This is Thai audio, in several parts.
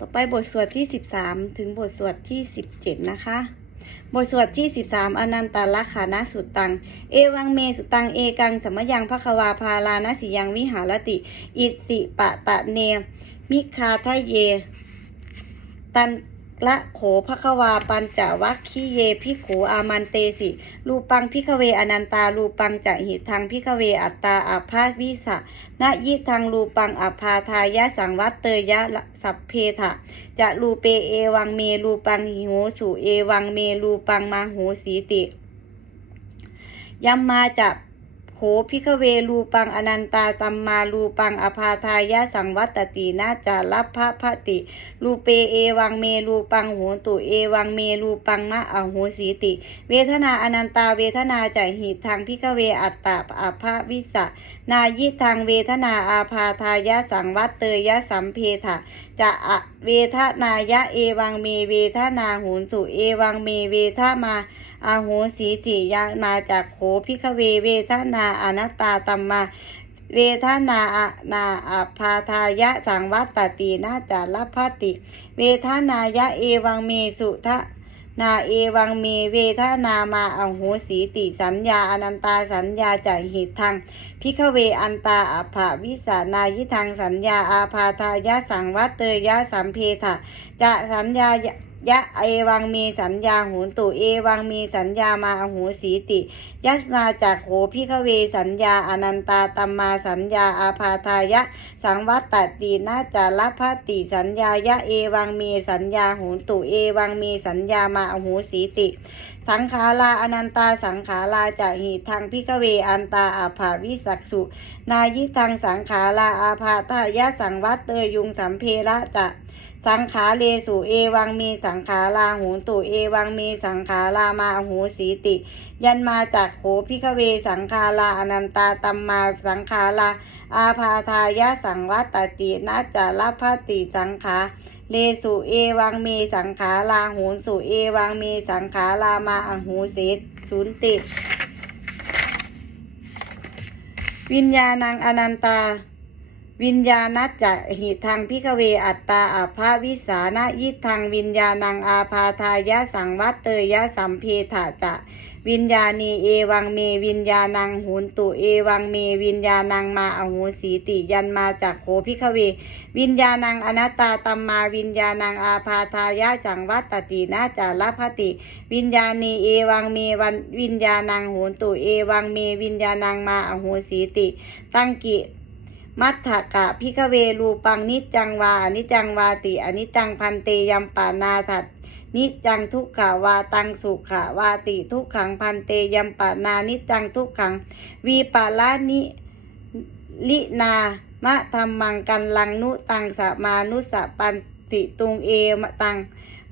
ต่อไปบทสวดที่ 13 ถึงบทสวดที่ 17 นะคะ บทสวดที่ 13 อนันตาลักขานะสุตตัง เอวังเมสุตัง เอกังสมยังพระควาพาลานสิยังวิหารติ อิสิปะตะเน มิคาทะเย ตัน ละโขภควาปัญจวัคคีเยพิขูอามันเตสิรูปังพิกเวอนันตารูปังจะหิทังพิกเวอัตตาอาภาวิสะนะยิทังรูปังอภาทายะสังวัตเตยะสัพเพทะจะรูเปเอวังเมรูปังหิโหสุเอวังเมรูปังมาโหสีติยัมมาจะ โขพิกเวรูปังอนันตาตัมมารูปังอภาทายะสังวัตตินาจะรับพระพติรูเปเอวังเมรูปังโหตุเอวังเมรูปังมะอโหสีติ เวทนาอนันตาเวทนาจะหิทางพิกเวอัตตาอาภาวิสะนายิทางเวทนาอาภาทายะสังวัตเตยะสัมเพทะจะอะเวทนายะเอวังเมเวทนาโหนสุเอวังเมเวทมาอาโหสีสียะมาจากโขพิกเวเวทนาอนัตตาตัมมา เวทนาอะนาอภาทายะสังวัตตตินาจารับพติ เวทนายะเอวังเมสุทะนาเอวังเมเวทนามาอโหสีติสัญญาอนันตาสัญญาจาหิตทังพิกเวอันตาอภาวิสานายิทังสัญญาอาภาทายะสังวัตเตยะสัมเพทะจะสัญญา ยะเอวังมีสัญญาหนตุเอวังมีสัญญามาหูสีติ ยัสนาจากโหพิฆเวสัญญาอนันตาตัมมาสัญญาอาภาทายะ สังวัตตตินาจารับพติสัญญายะเอวังมีสัญญาหนตุเอวังมีสัญญามาหูสีติ สังขาราอนันตาสังขาราจะหิทางพิกเวอันตาอาภาวิสักสุนายิทังสังขาราอาภาทายะสังวัตเตยุงสัมเพระจะสังขาเลสุเอวังมีสังขาราหูตุเอวังมีสังขารามาหูสีติ ยันมาจากโขพิกเวสังขาราอนันตาตัมมาสังขาราอาภาทายะสังวัตตินาจารับพติสังขา เลสุเอวังมีสังขาราหูสุเอวังมีสังขารามาอหูสีสุนติ วิญญาณังอนันตา วิญญาณัจจะหิทังพิกเวอัตตาอาภาวิสานะยิทังวิญญาณังอาภาทายะสังวัตเตยะสัมเพถจะ วิญญาณีเอวังเมวิญญาณังหุนตุเอวังเมวิญญาณังมาอโหสีติยันมาจากโขพิกเว วิญญาณังอนัตตาตัมมาวิญญาณังอาภาทายะจังวัตตินาจารับพติ วิญญาณีเอวังเมวันวิญญาณังโหนตุเอวังเมวิญญาณังมาอโหสีติ ตั้งกิ มัทธกะพิกเวรูปังนิจจังวาอนิจังวาติอนิจังพันเตยัมปานาถัดนิจจังทุกขาวาตังสุขาวาติทุกขังพันเตยัมปานานิจจังทุกขัง วีปาลานิลินามะธรรมังกันลังนุตังสมานุสปันติตุงเอมตัง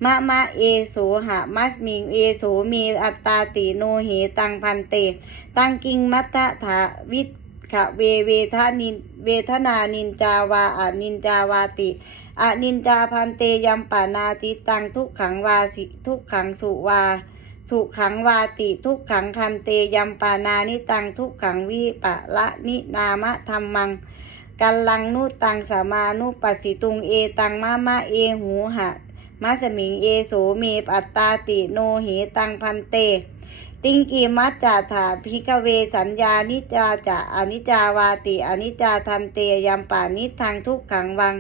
มะมะเอโสหะมัสมิงเอโสมีอัตตาติโนเหตังพันเต ตังกิงมัตตถาวิ ขะเวเวทานินเวทนานินจาวาอะนินจาวาติอะนินจาพันเตยัมปานาติตังทุกขังวาสิทุกขังสุวาสุขังวาติทุกขังคันเตยัมปานานิตังทุกขังวิปะละนินามะธรรมังกัลลังนุตังสามานุปัสสิตุงเอตังมะมะเอหูหะมัสมิงเอโสเมปัตตาติโนเหตังพันเต ติงกีมัจจาถาพิกเวสัญญานิจาจะอนิจจาวาติอนิจจาทันเตยัมปานิทางทุกขังวัง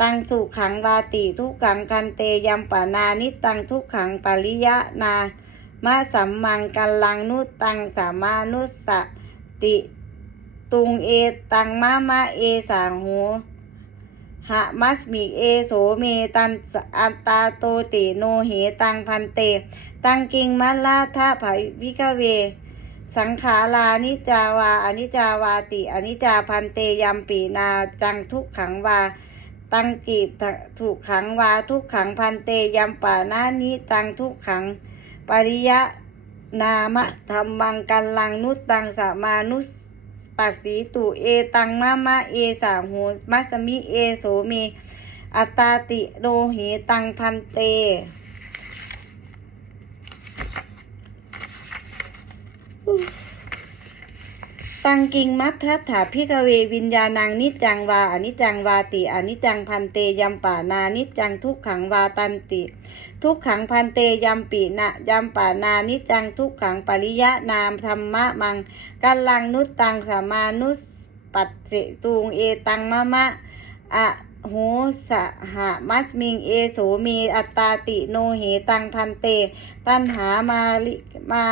ตังสุขังวาติทุกขังคันเตยัมปานานิตังทุกขังปริยะนามาสัมมังกัลลังนุตังสามานุสติตุงเอตังมะมะเอสาหูหะมัสมิเอโสเมตันอัตตาโตติโนเหตังพันเต ตังกิงมัลลาทาภวิกเว สังขารานิจาวาอนิจาวาติอนิจาพันเตยัมปีนาจังทุกขังวา ตังกิถูกขังวาทุกขังพันเตยัมปานานิตังทุกขัง ปริยะนามะธรรมังกันลังนุตตังสามานุสปัสสีตุเอตังมะมะเอสาหูมัสมิเอโสเมอัตตาติโรเหตังพันเต ตังกิงมัทธัตถาพิกเววิญญาณังนิจังวาอนิจังวาติอนิจังพันเตยัมป่านานิจังทุกขังวาตันติ ทุกขังพันเตยัมปีนะยัมป่านานิจังทุกขังปริยะนามธรรมะมังกัลลังนุตตังสามานุสปัสเสตุงเอตังมะมะอะโหสหมัสมิงเอโสมีอัตตาติโนเหตังพันเต ตันหามาลิมา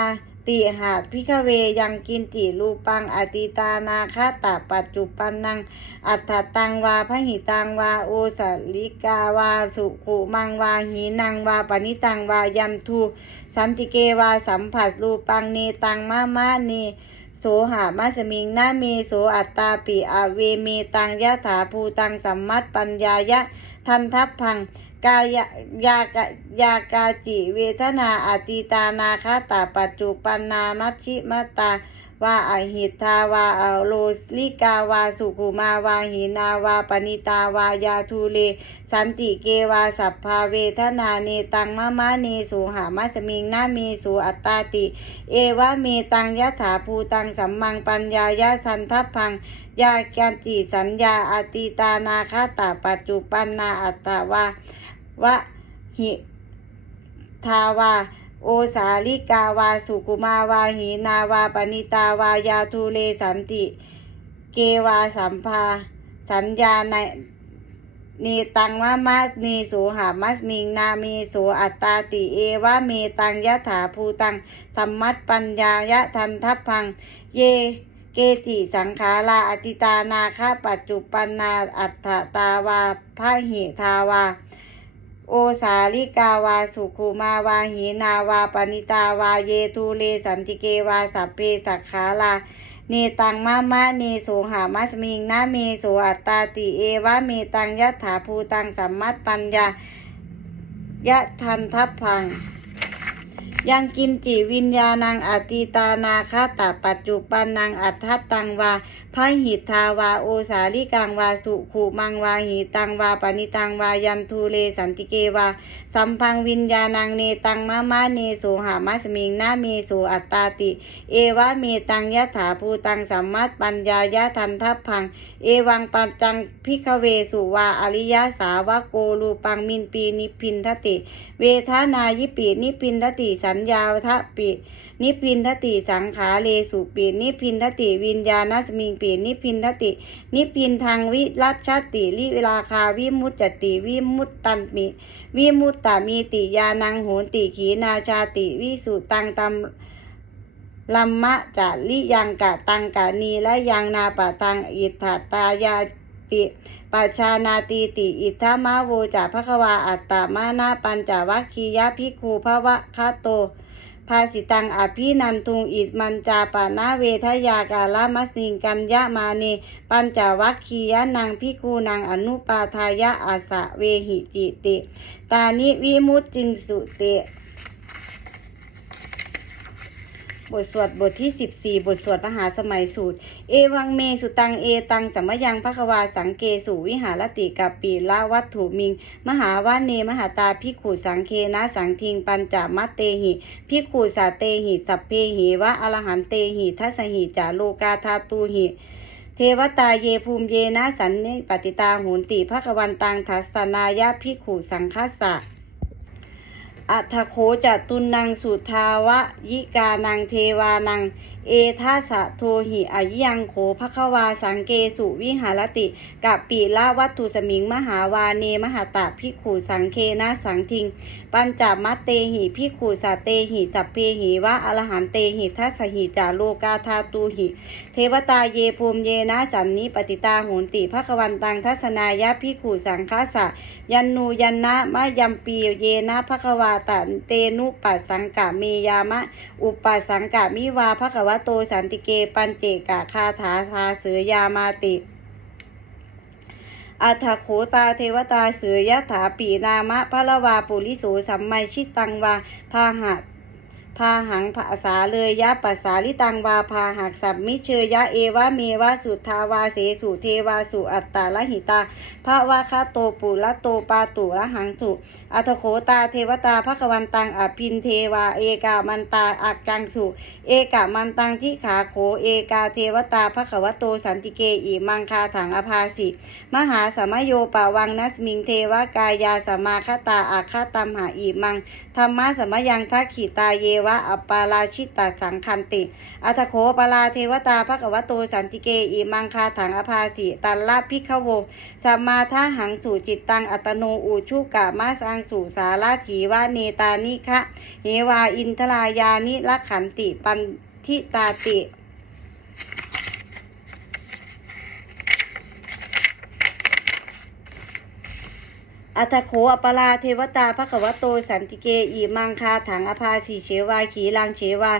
ติหาพิกเวยังกินจิรูปังอติตานาคาตาปัจจุปันนัง อัฏฐตังวาพหิตังวาโอสลิกาวาสุขุมังวาหีนังวาปณิตังวายันทุสันติเกวาสัมผัสรูปังเนตังมะมะเนโสหามัสมิงนาเมโสอัตตาปิอาเวเมตังยะถาภูตังสัมมัตปัญญายะ ทันทัพพัง กายยากยากาจิเวทนาอติตานาคาตาปัจจุปันนามัชชิมตาวาอหิทาวาอโลสลิกาวาสุขุมาวาหินาวาปณิตาวายาทูเล สันติเกวาสัพพาเวทนาเนตังมะมะเนสุหามัสมิงนาเมสุอัตตาติ เอวะเมตังยะถาภูตังสัมมังปัญญายะสันทัพพังยาแการจิสัญญาอติตานาคาตาปัจจุปันนาอัตตาวา วะหิทาวา โอสาลิกาวา สุกุมาวาหีนาวาปณิตาวายาทูเลสันติ เกวาสัมภา สัญญาในนีตังมะมะนีโสหามัสมิงนามีโสอัตตาติเอวะเมตังยะถาภูตังสัมมัตปัญญายะทันทัพพัง เยเกจิสังขาราอติตานาคาปัจจุปันนาอัฏฐตาวาพะหิทาวา โอสาลิกาวาสุขุมาวาหีนาวาปณิตาวาเยทูเลสันติเกวาสัพเพสักขาลาเนตังมะมะเนโสหามัสมิงนาเมโสอัตตาติเอวะเมตังยัตถาภูตังสัมมัตปัญญายะทันทัพพัง ยังกินจิวิญญาณังอติตานาคาตาปัจจุปันนังอัฏฐตังวา พระหิทาวาโอสาลิกังวาสุขุมังวาหิตังวาปณิตังวายันทูเลสันติเกวา สัมพังวิญญาณังเนตังมะมะเนโสหามัสมิงนาเมโสอัตตาติ เอวะเมตังยะถาภูตังสัมมัตปัญญายะทันทัพพัง เอวังปัญจังพิกเวสุวาอริยสาวกโกรูปังมินปีนิพินทติ เวทนายิปินิพพินทติสัญญาทะปิ นิพพินทติสังขาเลสุปินิพพินทติวิญญาณสมิงปีนิพพินทติ นิพพินทางวิรัชชติลิเวลาคาวิมุตจติวิมุตตันมิวิมุตตามีติยานังโหนติขีนาชาติวิสุตังตัมลัมมะจะลิยังกะตังกะนีและยังนาปะตังอิทธาตายาติปัจชานาตีติอิทธามาโวจะภควาอัตตามานาปัญจวัคคียะพิคูภวะคาโตาสิตังอภินันทุงอิมันจาปานาเวทยากาลามัสนิงกัญญามาเน ปัญจวัคคียนางพิคูนางอนุปาทายะอาสะเวหิจิติ ตานิวิมุตจิงสุเต บทสวดบทที่ 14 บทสวดมหาสมัยสูตร เอวังเมสุตังเอตังสัมยังภควาสังเกสุวิหารติกัปปีละวัตถุมิง มหาวาเนมหาตาพิขุสังเคนะสังทิงปัญจมัตเตหิพิขุสาเตหิสัพเพหิวะอรหันเตหิทัสหิจาโลกาธาตูหิเทวตาเยภูมิเยนะสันนิปติตาหุนติภควันตังทัสสนายะพิขุสังคัสสะ อัทโคจตุนังสุทาวะยิกานังเทวานัง เอทาสะโทหิอายังโขภควาสังเกสุวิหารติกับปีละวัตถุสมิงมหาวาเนมหาตาพิขุสังเคนะสังทิง ปัญจมัตเตหิพิขุสาเตหิสัพเพหิวะอรหันเตหิทัสหิจาโลกาธาตูหิ เทวตาเยภูมิเยนะสันนิปติตาโหนติภควันตังทัศนายะพิขุสังคาสะยันนูยันนะมะยัมปีเยนะภควาตันเตนุปัสสังกะเมยามะ อุปัสสังกะมิวาภควโตสันติเกปันเจกะคาถาทาเสือยามาติอัฏฐโขตาเทวตาเสือยะถาปีนามะพระละวาปุริโสสัมมัยชิตังวาพาหะ พาหังภาษาเลยยะปัสสาลิตังวาพาหักสัมมิเชยยะเอวะเมวะสุทาวาเสสุเทวาสุอัตตาลหิตาพระวาคาโตปุละโตปาตุละหังสุอัตโขตาเทวตาภควันตังอภินเทวาเอกามันตาอักกังสุเอกามันตังที่ขาโขเอกาเทวตาภควโตสันติเกอิมังคาถังอภาสิมหาสมโยปาวังนัสมิงเทวกายาสมาคตาอาคาตัมหาอิมังธรรมะสมยังทักขิตาเยววะอปปาราชิตาสังคันติ อัตโขปราเทวตาภควโตสันติเกอิมังคาถังอภาสิตันลาภิกขโวสัมมาทาหังสู่จิตตังอัตโนอุชุกะมาสังสู่สาราถีวาเนตานิคะ เฮวาอินทรายานิลักขันติปันทิตาติ อัตโขอปลาเทวตาภควโตสันติเกอีมังคาถังอภาสีเชวาขีลังเชวา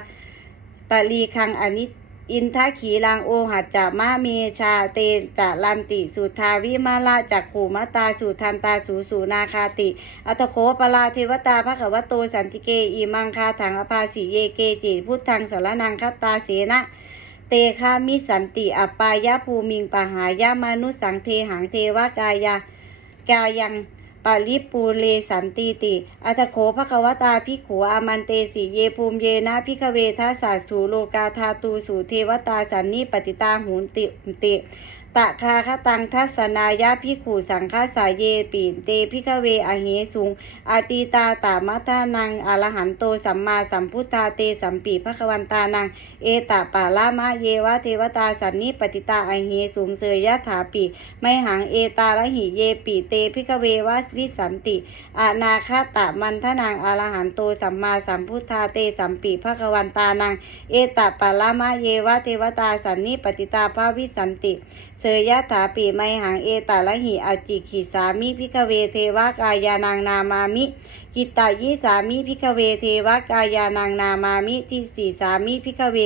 ปลีคังอนิอินทขีลังโอหัจจะมะเมชาเตจะลันติ สุทาวิมาลาจักขูมตาสุทันตาสูสูนาคาติ อัตโขปลาเทวตาภควโตสันติเกอีมังคาถังอภาสีเยเกจิพุทธังสารนังคตาเสนะเตคามิสันติอปายะภูมิงปหายามนุสังเทหังเทวกายากายัง ปาลิปูเลสันติติ อัตโขภควตาพิขูอามันเตสิเยภูมิเยนะพิกเวทัสสะสูโลกาธาตูสูเทวตาสันนิปติตาหุนติติ ตะคาคตังทัศนายาพิขูสังฆาสาเยปีนเตพิกเวอเหสุงอาติตาตามัตานังอรหันโตสัมมาสัมพุทธาเตสัมปีภควันตานัง เอตะปาลามะเยวะเทวตาสันนิปติตาอเหสุงเสยยะถาปีไม่หังเอตาละหิเยปีเตพิกเววะวิสันติอานาคาตะมันทนางอรหันโตสัมมาสัมพุทธาเตสัมปีภควันตานัง เอตะปาลามะเยวะเทวตาสันนิปติตาภาวิสันติเสยยะถาปีไมหังเอตาละหิอจิขิสามิพิกเวเทวกายานางนามามิ กิตตายิสามิพิกเวเทวกายานางนามามิทิสีสามิพิกเว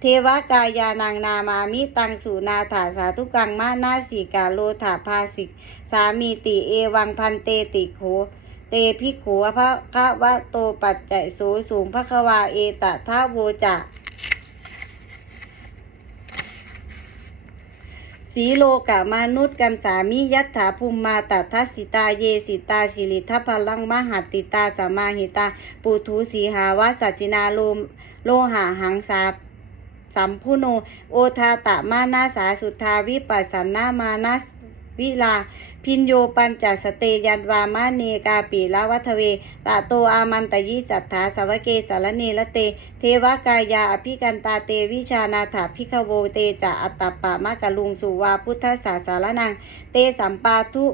เทวกายานางนามามิตังสุนาถาสาธุกังมานาสีกาโลถาภาสิกสามีติเอวังพันเตติโขเตพิโขพระคะวะโตปัจจัยโสสูงพระควาเอตะทาโวจะ สีโลกะมนุษย์กันสามิยัตถาภูมิมาตัทัสสิตาเยสิตาสิริทัพพลังมหัตติตาสมาหิตาปุถุสีหาวาสัจินาโลโลหะหังสาสัมพุโน โอทาตะมานาสาสุทธาวิปัสสนามานาวิลา พินโยปัญจสเตยันวามาเนกาปีละวัทเวตาโตอามันตยิสัทธาสวเกสารเนละเต เทวกายาอภิกันตาเตวิชานาถาพิขโวเตจะอัตตปปะมะกะลุงสุวาพุทธศาสารนัง เตสัมปาทุ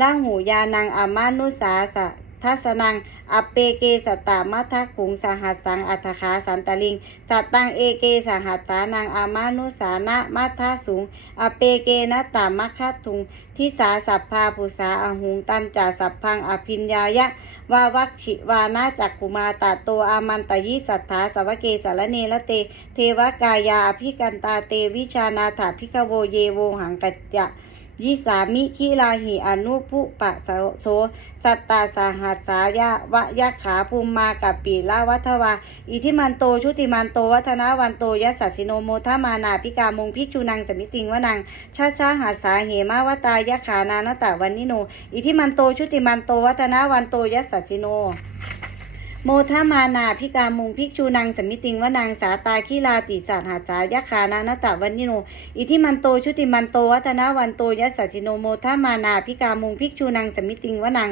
ล่างหูยานังอามานุสาสะ ทัสนังอเปเกสตามัทขุงสหัสสังอัตถคาสันตลิงสัตตังเอเกสหัสสานังอามานุสานะมัทธสูงอเปเกนะตามัคคัตถุงทิสาสัพพาปุสาอหุงตันจ่าสัพพังอภิญญายะวาวัคชิวานาจักขุมาตาโตอามันตยิสัทธาสวเกสารเนละเต เทวกายาอภิกันตาเตวิชานาถาพิกโวเยโวหังกัจจะ ยิสามิคิลาหิอนุพุปะโสสัตตาสหัสสายะวะยะขาภูมมากับปีละวัทวาอิทิมันโตชุติมันโตวัฒนาวันโตยัสสสิโนโมทมานาพิกามงพิกชูนังสมิติงวนังชาชาหาสาเหมาวตายะขานานตะวันนิโน อิทิมันโตชุติมันโตวัฒนาวันโตยัสสสิโน โมทามานาพิกามุงพิกชูนางสมิติงวนางสาตาคีลาติสาหาสายะคานานตะวันนิโน อิทิมันโตชุติมันโตวัฒนาวันโตยัสสสิโนโมทามานาพิกามุงพิกชูนางสมิติงวนัง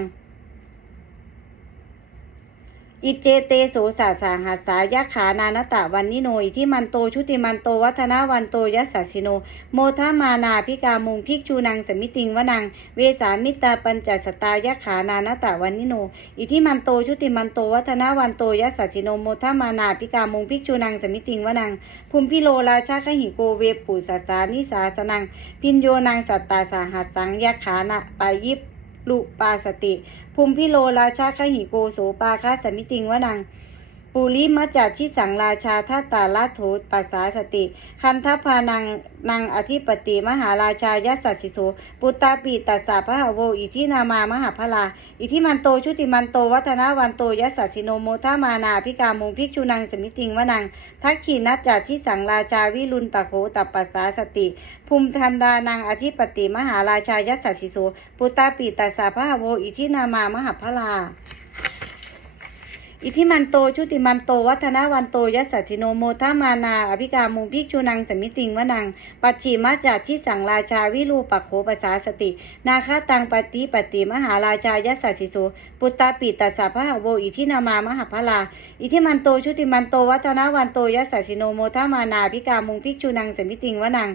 อิเจเตโสสาสาหัสสายะขานานตะวันนิโนอิทิมันโตชุติมันโตวัฒนาวันโตยัสสสิโน โมทมานาพิกามุงพิกชูนังสมิติงวนัง เวสามิตาปัญจสตายะขานานตะวันนิโน อิทิมันโตชุติมันโตวัฒนาวันโตยัสสสิโนโมทมานาพิกามุงพิกชูนังสมิติงวนังภูมิพิโลราชาคหิโกเวปุสสสานิสาสนัง พินโยนังสัตตาสาหัสสังยะขานะปายิป ลุปาสติ ภูมิพิโลราชาคหิโกโสปาคาสมิติงวนัง ปุริมัจจทิสังราชาทัตตาลโถปัสสาสติ คันทพานังนังอธิปติมหาราชายัสสสิโสปุตตาปีตัสสะพระหโวอิทินามามหาพลา อิทิมันโตชุติมันโตวัฒนาวันโตยัสสสิโนโมทามานาพิกามุงภิกษุนังสมิติงวนังทักขีนัจจทิสังราชาวิรุณตะโขตัปัสสาสติ ภูมิทันดานังอธิปติมหาราชายัสสสิโสปุตตาปีตัสสะพระหโวอิทินามามหาพลา อิทิมันโตชุติมันโต วัฒนาวันโตยัสสสิโนโมทามานาอภิกามุงภิกษุนังสมิติงวนัง ปัจฉิมาจัดที่สังราชาวิรูปักโขปัสสาสติ นาคาตังปฏิปติมหาราชายัสสสิโสปุตตาปิตัสสะพะหโวอิทินามามหาพลาอิทิมันโตชุติมันโต วัฒนาวันโตยัสสสิโนโมทามานาอภิกามุงภิกษุนังสมิติงวนัง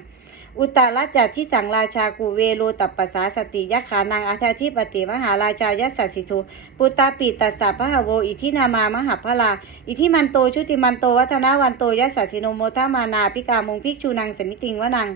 อุตตรจัดที่สังราชากุเวโลตัปปสาสติยักขานังอาชาธิปติมหาราชายัสสสิสุปุตตาปิตัสสะพะหโวอิทินามามหาพลาอิทิมันโตชุติมันโตวัฒนาวันโตยัสสสิโนโมทามานาพิกามุงภิกษุนังสมิติงวนัง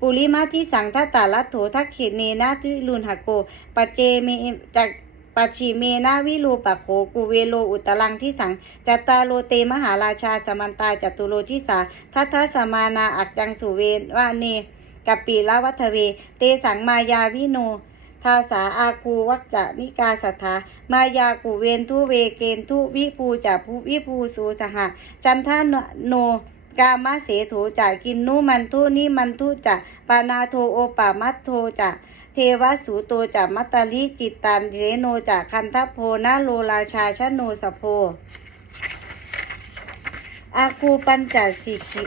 ปุริมาที่สังทัตตาลัตโถทักเขเนนะทิลุนหโกปัจเจเมจักปัจฉิเมนาวิรูปะโขกุเวโลอุตลังที่สังจัตตาโลเตมหาราชาสมันตาจัตุโลทิสาทัทธสมานาอักจังสุเวนวาเน กัปปีละวัฒเว เตสังมายาวิโนทาสาอาคูวัจจะนิกาสัทธามายากุเวนทุเวเกนทุวิภูจะภูวิภูสูสหะจันทาโนกามาเสโถจะกินนุมันทุนิมันทุจะปานาโทโอปามัตโทจะเทวสูโตจะมัตตลิจิตตันเสโนจะคันทโพนาโลราชาชโนสโพอาคูปัญจสิกิ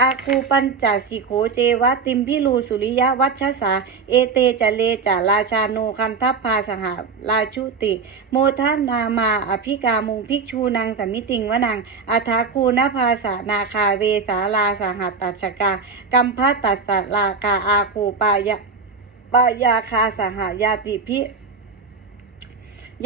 อาคูปัญจสิโขเจวะติมพิลูสุริยะวัชสา เอเตจะเลจะราชาโนคันทัพพาสหาราชุติ โมทานามาอภิกามุงภิกชูนางสมิติงวนังอัฐาคูนภาสานาคาเวสาลาสหัตตัชกากัมพัตตัสลากาอาคูปายะปายาคาสหายาติพิ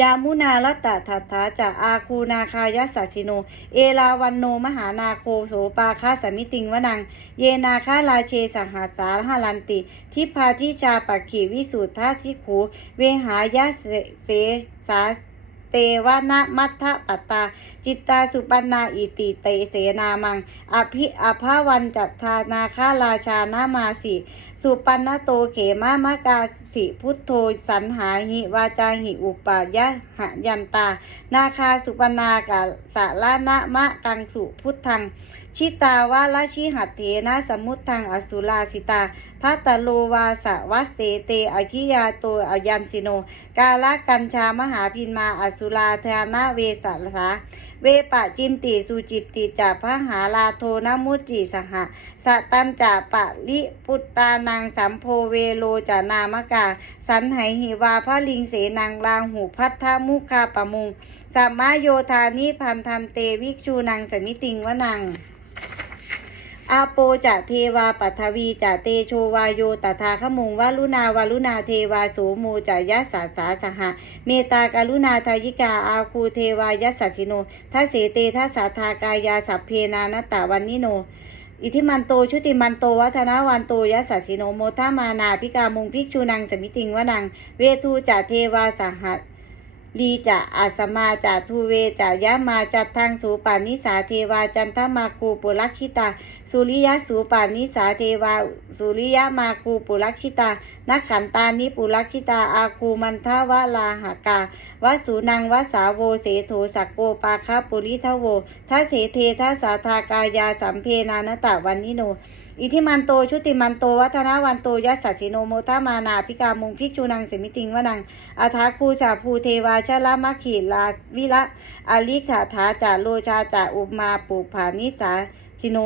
ยามุนาลตถาถาจะอาคูนาคายัสสสิโน เอลาวันโนมหานาโคโสปาคาสมิติงวนัง เยนาคาราเชสหัสสาหาลันติ ทิพาทิชาปักขีวิสุทธาทิขูเวหายะเสเสสา เตวนะมัทธปัตตา จิตตาสุปันนาอิติเตเสนามัง อภิอภาวันจัตทานาคาราชานามาสิ สุปันนโตเขมามะกาสิพุทโธสันหาหิวาจาหิอุปายะหยันตา นาคาสุปนากะสาละนะมะกังสุพุทธัง ชิตาวาลชิหัตเถนะสมุทังอสุลาสิตาพัตโลวาสวัสเสเตอชิยาโตอยันสิโน กาลกัญชามหาพินมาอสุลาธานาเวสัสาเวปะจินติสุจิตติจะพระหาลาโทนมุจิสหะสตันจะปะลิปุตตานังสัมโพเวโลจะนามกา สันไหหิวาพระลิงเสนังลางหูพัทธมุคาปะมุงสัมมาโยธานิพันธันเตวิกชูนังสมิติงวนัง อาโปจะเทวาปัทวีจะเตโชวาโยตถาขมุงวาลุนาวาลุนาเทวาสโมจะยัสสาสาสหะเมตากรุณาทายิกาอาคูเทวายัสสสิโนทัสเสเตทัสสาทากายาสัพเพนานตตาวันนิโน อิทิมันโตชุติมันโตวัฒนาวันโตยัสสสิโนโมทามานาพิกามุงภิกชูนังสมิติงวนัง เวทูจะเทวาสหัส ลีจะอาสมาจะทูเวจะยะมาจัดทางสูปานิสาเทวาจันทมาคูปุลักขิตา สุริยะสูปานิสาเทวา สุริยะมาคูปุลักขิตานักขันตานิปุลักขิตาอาคูมันทวะลาหากาวัสูนังวสาโวเสโทสักโกปาคาปุริทโวทัเสเททัสาทากายาสัมเพนานตะวันนิโน อิทิมันโตชุติมันโต วัฒนาวันโตยัสสสิโนโมทามานาพิกามุงภิกชูนังเสมิติงวนังอาทาคูจาภูเทวาชะละมัคขีลาวิละอาลิขาถาจาโลชาจาอุมาปุภานิสาชิโน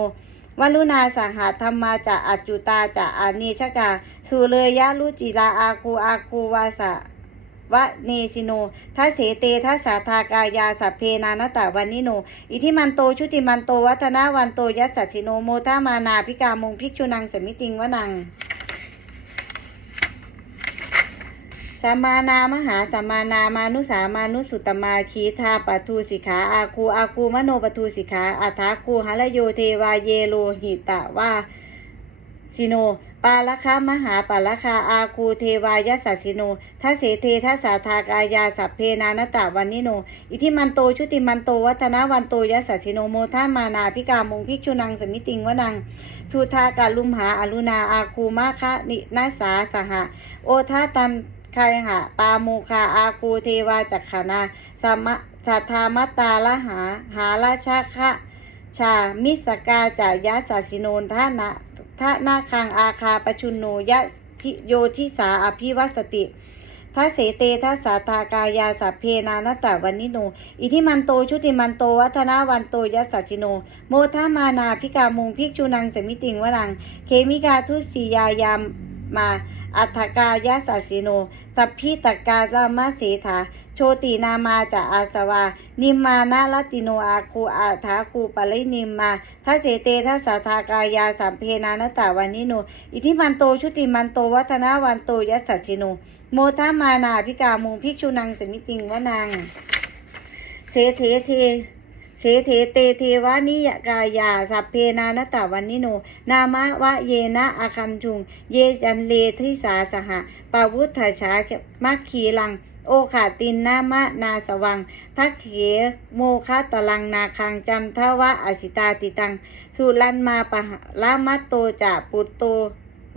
วัลุนาสังหาธรรมาจะอัจจุตาจะอาเนชกาสุเลยยะลุจิลาอาคูอาคูวาสะ วะเนสิโนทัสเสเตทัสสาทากายาสัพเพนานตะวันนิโน อิทิมันโตชุติมันโตวัฒนาวันโตยัสสสิโนโมทามานาพิกามงภิกษุนังสมิติงวนังสัมมานามหาสัมมานามานุสามานุสุตมาคีทาปทูสิกขาอาคูอาคูมโนปทูสิกขาอัฐาคูหะระโยเทวาเยโลหิตะว่าสิโน ปาละคามหาปาละคาอาคูเทวายสัสสิโนทัสเสเททัสสาทากายาสัพเพนานตะวันนิโน อิทิมันโตชุติมันโตวัฒนาวันโตยัสสสิโนโมทามานาพิกามงพิกชุนังสมิติงวนัง สุทากาลุมหาอรุณาอาคูมาคะนินาสาสหะ โอทาตันคายหะปาโมคาอาคูเทวาจักขานาสัมมสัทธามัตตาละหาหาราชาคะชามิสกาจายาสาสิโนนทานะ ทานาคังอาคาปชุนโนยะทิโยทิสาอภิวัสติทัเสเตทัสสาทากายาสัพเพนานตะวันนิโน อิทิมันโตชุติมันโตวัฒนาวันโตยัสสิโน โมทามานาพิกามุงพิกชูนังสมิติงวรัง เคมิกาทุสียายามมา อัฏฐกายาสัสิโน สัพพิตกาจามาเสถาโชตินามาจะอาสวา นิมมานาลติโนอาคูอาถาคูปะลินิมมาทัเสเตทัสสาทากายาสัมเพนานตาวันนิโน อิทิมันโตชุติมันโตวัฒนาวันโตยัสสชิโน โมทามานาพิกามุงพิกชูนังสมิติงวนัง เสเทเท เสเทเตเทวานิยกายาสัพเพนานตาวันนิโน นามะวะเยนะอาคันจุง เยจันเลทิสาสหะปาวุฒชามัคคีลัง โอขาตินนามะนาสวัง ทักเขโมคตลังนาคังจันทวะอสิตาติตัง สุลันมาปะหะลามัตโตจะปุตโต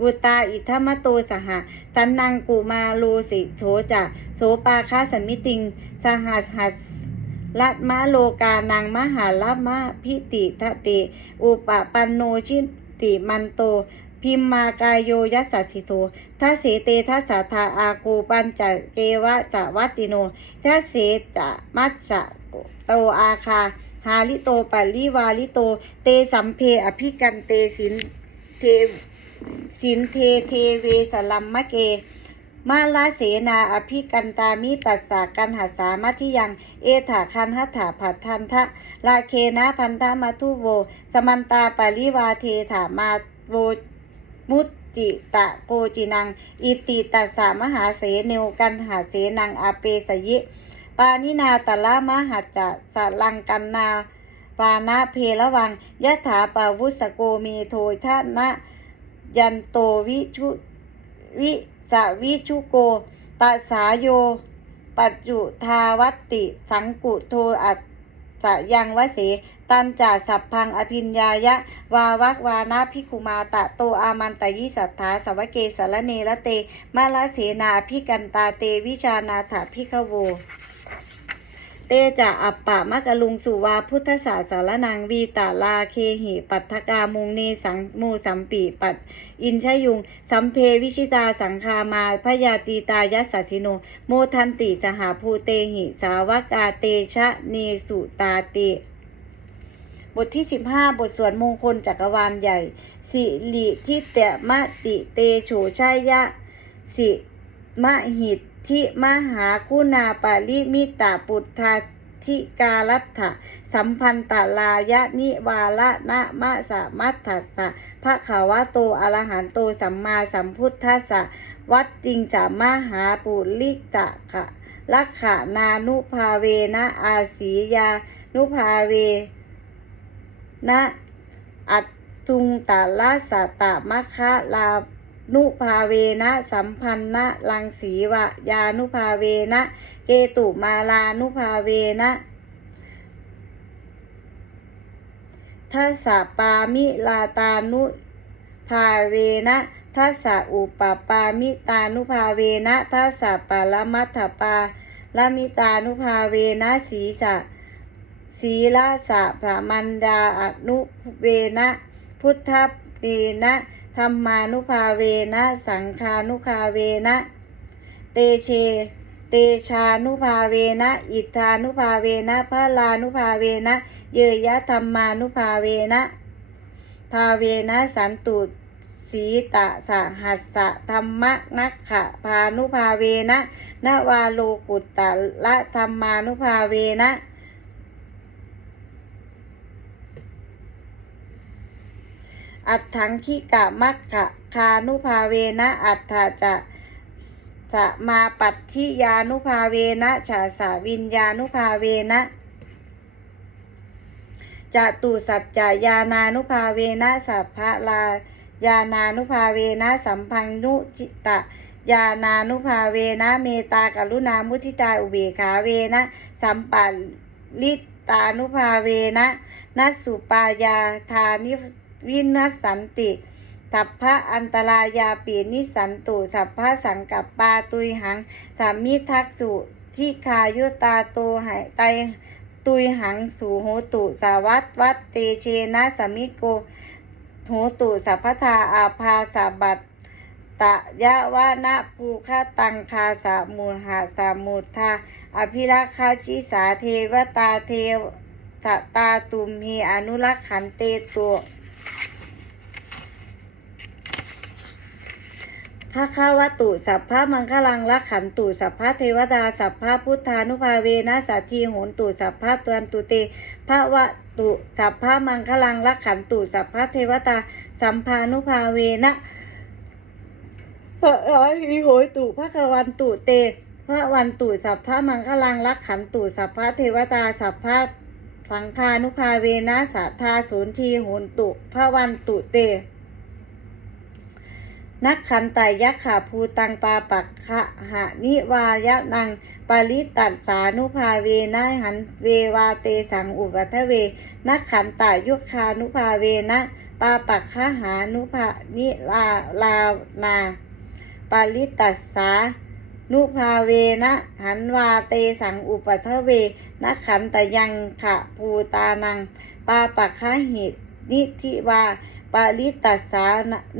วุตาอิทธมัตโตสหะสันนังกุมาโลสิโถจะโสปาคาสมิติง สหัสหัส ลัตมะโลกานังมหาลมะพิติทะเตอุปปันโนชิติมันโต พิมมากายโยยัสสสิโตทัสเสเตทัสสะทาอากูปัญจเกวะจะวัตติโนทัสเสจะมัจจะโตอาคา หาลิโตปัลลิวาลิโต เตสัมเพอภิกันเตสินเทสินเทเทเวสลัมมะเก มาลาเสนาอภิกันตามิปัสสากันหัสามัทิยัง เอถาคันหัตถาผัดทันทะลาเคนะพันธามาทุโว สมันตาปาริวาเทถามาโวมุตจิตะโกจินัง อิติตัสสะมหาเสเนวกันหาเสนังอาเปสยิ ปานินาตละมหัจจะสะลังกันนาปานะเพละวังยะถาปาวุสโกเมโทยทะนะยันโตวิชุวิ สวิชุโกปัสสาโย ปัจจุทาวัตติ สังกุโทอัสสยังวเส ตันจาสัพพังอภิญญายะ วาวักวานาพิคุมาตะโตอามันตยิสัทธาสวเกสารเนระเต มาลาเสนาพิกันตาเตวิชานาถาพิขโว เตจะอัปปะมะกะลุงสุวาพุทธศาสารนังวีตาลาเคหิปัทกามุงเนสังมูสัมปีปัดอินชยุง สัมเพวิชิตาสังคามาพยาตีตายัสสสิโนโมทันติสหภูเตหิ สาวกาเตชะเนสุตาเตบทที่ 15 บทสวดมงคลจักรวาลใหญ่ สิริทิเตมะติเตโฉชายะ สิมะหิต ทิมหาคุณาปาริมิตาปุทธาธิกาลัตถะสัมพันตลายะนิวาละนะมะสะมัตถัสสะพระขาวะโตอรหันโตสัมมาสัมพุทธัสสะวัดจริงสามหาปุลิกะขะลักขะนานุภาเวนะอาศียานุภาเวนะอัตตุงตาลาสตตมัคคะลา นุภาเวนะสัมพันนะลังสีวะยานุภาเวนะเกตุมาลานุภาเวนะทัสสะปามิลาตานุภาเวนะทัสสะอุปปามิตานุภาเวนะทัสสะปาลมัตถปาลมิตานุภาเวนะสีสะศีลาสะพระมันดาอนุเวนะพุทธเวนะ ธรรมานุภาเวนะสังฆานุภาเวนะเตเช เตชานุภาเวนะอิทธานุภาเวนะพระลานุภาเวนะเยยะธรรมานุภาเวนะภาเวนะสันตุสีตะสหัสสะธรรมนักขะพานุภาเวนะนวาโลกุตตะละธรรมานุภาเวนะ อัตถังคิกะมัคคะคานุภาเวนะอัตถาจะสมาปัตทิยานุภาเวนะฉาสาวิญญานุภาเวนะจตุสัจจายานานุภาเวนะสัพพะลายานานุภาเวนะสัมพังนุจิตะยานานุภาเวนะเมตากรุณามุทิตาอุเบขาเวนะสัมปันลิตานุภาเวนะนัสสุปายาธานิ วินัสสันติสัพพะอันตรายาปีนิสันตุสัพพะสังกัปปาตุยหังสามิทักสุทิคายุตาโตหายไตตุยหังสูโหตุสาวัตวัตเตเชนะสมิโกโหตุสัพพทาอาภาสาบัตตะยะวะนะภูคตังคาสามุหาสามุทาอภิรักขาชิสาเทวตาเทวสตาตุมหีอนุรักขันเตตัว พระข้าวตุสัพพะมังคลังรักขันตุสัพพะเทวดาสัพพะพุทธานุภาเวนะสัทธีโหนตุสัพพะตวนตุเตพระวะตุสัพพะมังคลังรักขันตุสัพพะเทวตาสัมภานุภาเวนะพระอาหิโหยตุพระกวันตุเตพระวันตุสัพพะมังคลังรักขันตุสัพพะเทวตาสัพพะ สังฆานุภาเวนะสัทธาสุนทีโหนตุพระวันตุเต นักขันไตยักขาภูตังปาปักขะหะนิวายะนังปริตัสสานุภาเวนะหันเววาเตสังอุปัทเว นักขันตายุคานุภาเวนะปาปักขะหานุภานิลาลานาปริตัสสานุภาเวนะ หันวาเตสังอุปัทเว นักขันตยังขะภูตานัง ปาปักขะหินิทิวาปาริตัสา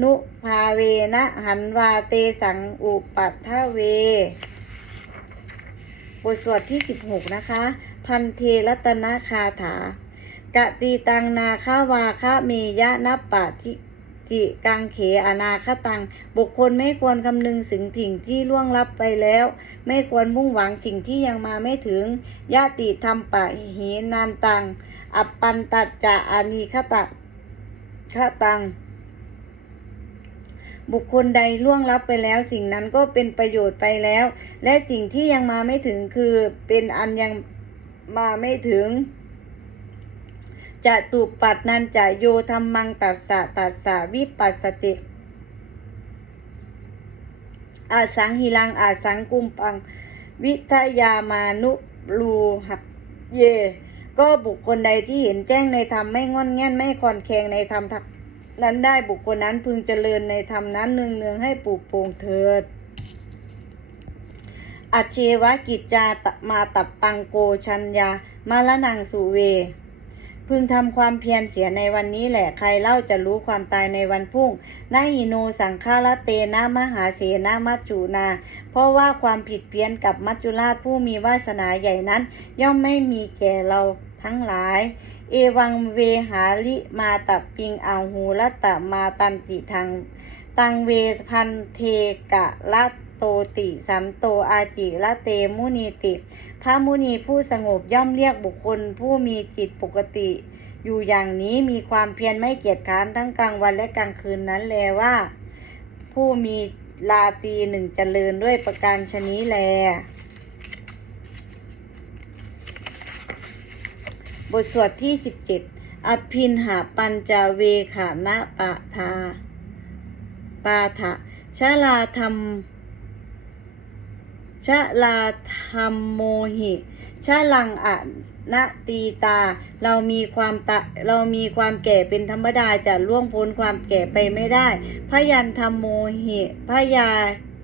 นุภาเวนะหันวาเตสังอุปัฏฐเว บทสวดที่16นะคะ พันเทรัตนาคาถากะตีตังนาคาวาคะเมยะนัปปะทิิกังเขอนาคตัง บุคคลไม่ควรคำนึงถึงสิ่งที่ล่วงลับไปแล้ว ไม่ควรมุ่งหวังสิ่งที่ยังมาไม่ถึงยะติธรรมปะหีนานตัง อัปปันตัจจะอานีคตะฆะตัง บุคคลใดล่วงลับไปแล้ว สิ่งนั้นก็เป็นประโยชน์ไปแล้ว และสิ่งที่ยังมาไม่ถึงคือเป็นอันยังมาไม่ถึง จะตุปัดนันจะโยธรรมังตัสสะตัสสะวิปัสสติอาสังหิลังอาสังกุมปัง วิทยามานุลูหักเย ก็บุคคลใดที่เห็นแจ้งในธรรมไม่งอนแง่นไม่คอนแคงในธรรมนั้นได้บุคคลนั้นพึงเจริญในธรรมนั้นเนืองเนืองๆให้ปลูกโป่งเถิดอเชวกิจจาตมาตับปังโกชัญญามาละนังสุเว พึงทำความเพียรเสียในวันนี้แหละใครเล่าจะรู้ความตายในวันพุ่งนาหิโนสังฆาลเตนะมหาเสนามัจจุนา เพราะว่าความผิดเพี้ยนกับมัจจุราชผู้มีวาสนาใหญ่นั้น ย่อมไม่มีแก่เราทั้งหลาย เอวังเวหาลิมาตับปิงอาหูรัตตมาตันติทางตังเวพันเทกะละโตติสันโตอาจิละเตมุนีติ พระมุนีผู้สงบย่อมเรียกบุคคล ผู้มีจิตปกติ อยู่อย่างนี้มีความเพียรไม่เกียจค้านทั้งกลางวันและกลางคืนนั้นแลว่า ผู้มีลาตีหนึ่งเจริญด้วยประการชนี้แล บทสวดที่17อภินหาปัญจเวขานะปะทาปาถะชะลาธรรม ชะลาธรรมโมหิชะลังอะนตีตา เรามีความตะเรามีความแก่เป็นธรรมดาจะล่วงพ้นความแก่ไปไม่ได้ พยันธรรมโมหิพยา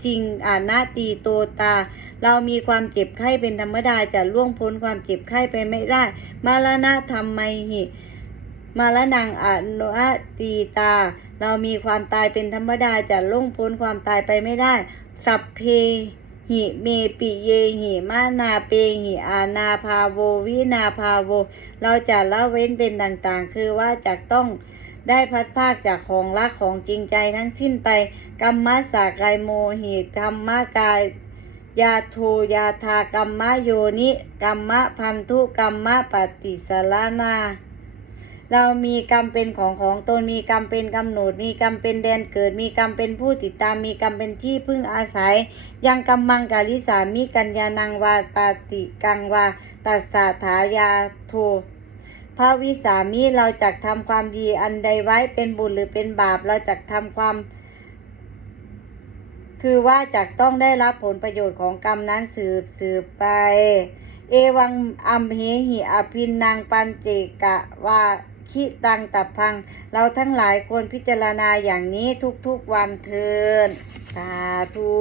จริงอานาตีโตตา เรามีความเจ็บไข้เป็นธรรมดาจะล่วงพ้นความเจ็บไข้ไปไม่ได้ มาลณะธรรมไมหิมาละนังอนุอาตีตา เรามีความตายเป็นธรรมดาจะล่วงพ้นความตายไปไม่ได้ สัพเพ หิเมปิเยหิมานาเปหิอานาพาโววินาพาโว เราจะละเว้นเป็นต่างๆ คือว่าจะต้องได้พัดภาคจากของรักของจริงใจทั้งสิ้นไปกรรมสากายโมหิธรรมกายยาโทยาทากรรมโยนิกรรมพันธุกรรมปฏิสารนา เรามีกรรมเป็นของของตนมีกรรมเป็นกำหนด มีกรรมเป็นแดนเกิด มีกรรมเป็นผู้ติดตาม มีกรรมเป็นที่พึ่งอาศัย ยังกรรมังกาลิสามิกัญญานังวาปาติกังวาตัสสะถายาโทพระวิสามีเราจะทำความดีอันใดไว้เป็นบุญหรือเป็นบาปเราจะทำความ คือว่าจะต้องได้รับผลประโยชน์ของกรรมนั้นสืบสืบไป เอวังอัมเหหิอภินนางปันเจกะวา คิตังตับพัง เราทั้งหลายควรพิจารณาอย่างนี้ทุกๆวันเทินสาธุ